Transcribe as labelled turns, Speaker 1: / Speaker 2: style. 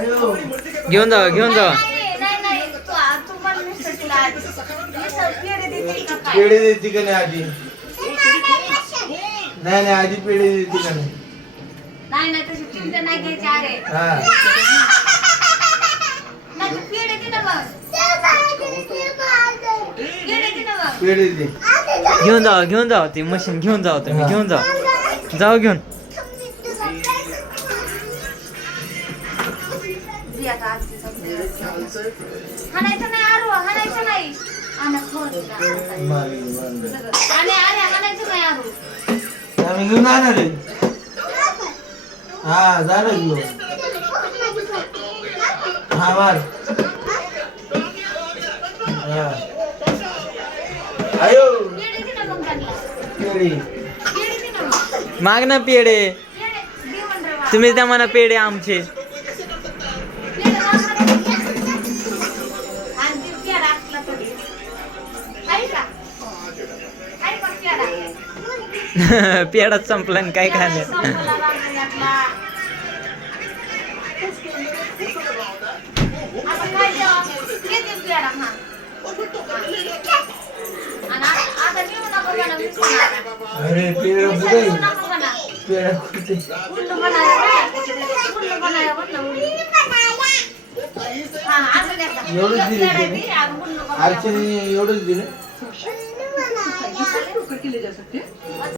Speaker 1: घेऊन जा घेऊन जा.
Speaker 2: पेढे देते का
Speaker 3: नाही आजी? नाही नाही आजी पेढे देते का नाही?
Speaker 2: नाही नाही तशी चिंता नाही घ्यायची अरे.
Speaker 3: हा.
Speaker 2: नाही तू पेढे दे ना मग. पेढे दे ना मग.
Speaker 3: पेढे दे.
Speaker 1: घेऊन जा घेऊन जा ती मशीन घेऊन जा तुम्ही. घेऊन जा. जाऊ घेऊन.
Speaker 2: दे आता आजीचा पेढा. हाणायचं नाही आरू हाणायचं नाही आणि फोन दिला.
Speaker 3: मारली, मारली.
Speaker 2: आणि अरे हाणायचं नाही आरू
Speaker 3: आम्ही घेऊन आणणार आहे हा झालं घेऊन हा मार हा. आयो
Speaker 2: पेढे दे ना मग त्यांना
Speaker 3: पेढे
Speaker 2: पेढे दे ना
Speaker 1: काय?
Speaker 2: म्हटलं उल्लू. हा, असं द्यायचं.
Speaker 3: एवढंच दिलं. अर्चने एवढंच दिलं
Speaker 2: उल्लू बनाया.